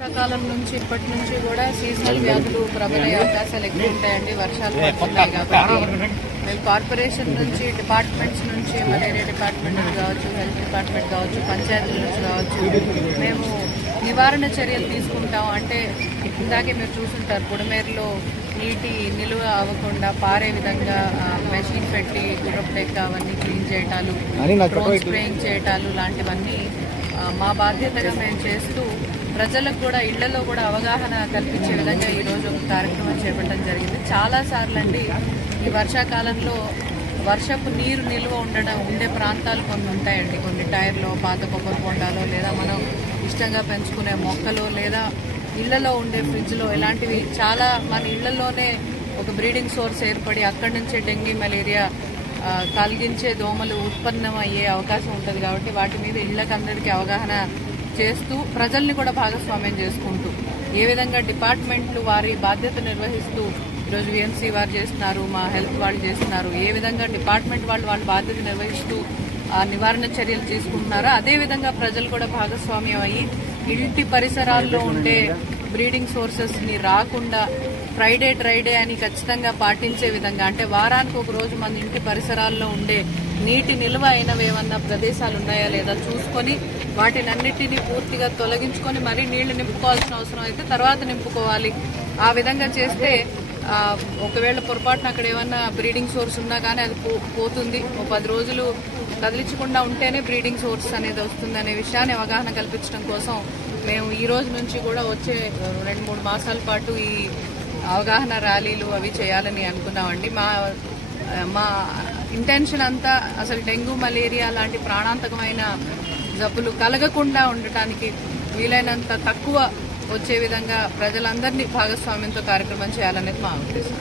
వర్షాకాలం నుంచి ఇప్పటి నుంచి కూడా సీజనల్ వ్యాధులు ప్రబలే అవకాశాలు ఎక్కువ ఉంటాయండి. వర్షాలు పడుతున్నాయి కాబట్టి మేము కార్పొరేషన్ నుంచి, డిపార్ట్మెంట్స్ నుంచి, మలేరియా డిపార్ట్మెంట్ కావచ్చు, హెల్త్ డిపార్ట్మెంట్ కావచ్చు, పంచాయతీల నుంచి కావచ్చు, మేము నివారణ చర్యలు తీసుకుంటాం. అంటే ఇందాకే మీరు చూసుంటారు, బుడమేరులో నీటి నిలువ అవ్వకుండా పారే విధంగా మెషిన్ పెట్టి గుర్రపు డెక్క అవన్నీ క్లీన్ చేయటాలు, డ్రోన్ స్ప్రేయింగ్ చేయటాలు లాంటివన్నీ మా బాధ్యతగా మేము చేస్తూ ప్రజలకు కూడా ఇళ్లలో కూడా అవగాహన కల్పించే విధంగా ఈరోజు ఒక కార్యక్రమం చేపట్టడం జరిగింది. చాలాసార్లు అండి ఈ వర్షాకాలంలో వర్షపు నీరు నిల్వ ఉండే ప్రాంతాలు కొన్ని ఉంటాయండి. కొన్ని టైర్లో, పాత కొబ్బరి బొండాలో, లేదా మనం ఇష్టంగా పెంచుకునే మొక్కలు, లేదా ఇళ్లలో ఉండే ఫ్రిడ్జ్లో, ఇలాంటివి చాలా మన ఇళ్లలోనే ఒక బ్రీడింగ్ సోర్స్ ఏర్పడి అక్కడి నుంచే డెంగీ, మలేరియా కలిగించే దోమలు ఉత్పన్నమయ్యే అవకాశం ఉంటుంది. కాబట్టి వాటి మీద ఇళ్లకందరికీ అవగాహన చేస్తూ ప్రజల్ని కూడా భాగస్వామ్యం చేసుకుంటూ ఏ విధంగా డిపార్ట్మెంట్లు వారి బాధ్యత నిర్వహిస్తూ ఈరోజు విఎంసీ వారు చేస్తున్నారు, మా హెల్త్ వాళ్ళు చేస్తున్నారు, ఏ విధంగా డిపార్ట్మెంట్ వాళ్ళ బాధ్యత నిర్వహిస్తూ నివారణ చర్యలు తీసుకుంటున్నారో అదేవిధంగా ప్రజలు కూడా భాగస్వామ్యం అయ్యి ఇంటి పరిసరాల్లో ఉండే బ్రీడింగ్ సోర్సెస్ని రాకుండా ఫ్రైడే, డ్రైడే అని ఖచ్చితంగా పాటించే విధంగా, అంటే వారానికి ఒక రోజు మన ఇంటి పరిసరాల్లో ఉండే నీటి నిల్వ అయినవి ఏమన్నా ప్రదేశాలు ఉన్నాయా లేదా చూసుకొని వాటినన్నిటినీ పూర్తిగా తొలగించుకొని మరీ నీళ్లు నింపుకోవాల్సిన అవసరం అయితే తర్వాత నింపుకోవాలి. ఆ విధంగా చేస్తే ఒకవేళ పొరపాటున అక్కడ ఏమన్నా బ్రీడింగ్ సోర్స్ ఉన్నా కానీ అది పోతుంది. 10 రోజులు కదిలించకుండా ఉంటేనే బ్రీడింగ్ సోర్స్ అనేది వస్తుంది అనే విషయాన్ని అవగాహన కల్పించడం కోసం మేము ఈ రోజు నుంచి కూడా వచ్చే 2-3 మాసాల పాటు ఈ అవగాహన ర్యాలీలు అవి చేయాలని అనుకున్నామండి. మా ఇంటెన్షన్ అంతా అసలు డెంగ్యూ, మలేరియా లాంటి ప్రాణాంతకమైన జబ్బులు కలగకుండా ఉండటానికి వీలైనంత తక్కువ వచ్చే విధంగా ప్రజలందరినీ భాగస్వామ్యంతో కార్యక్రమం చేయాలనేది మా ఉద్దేశం.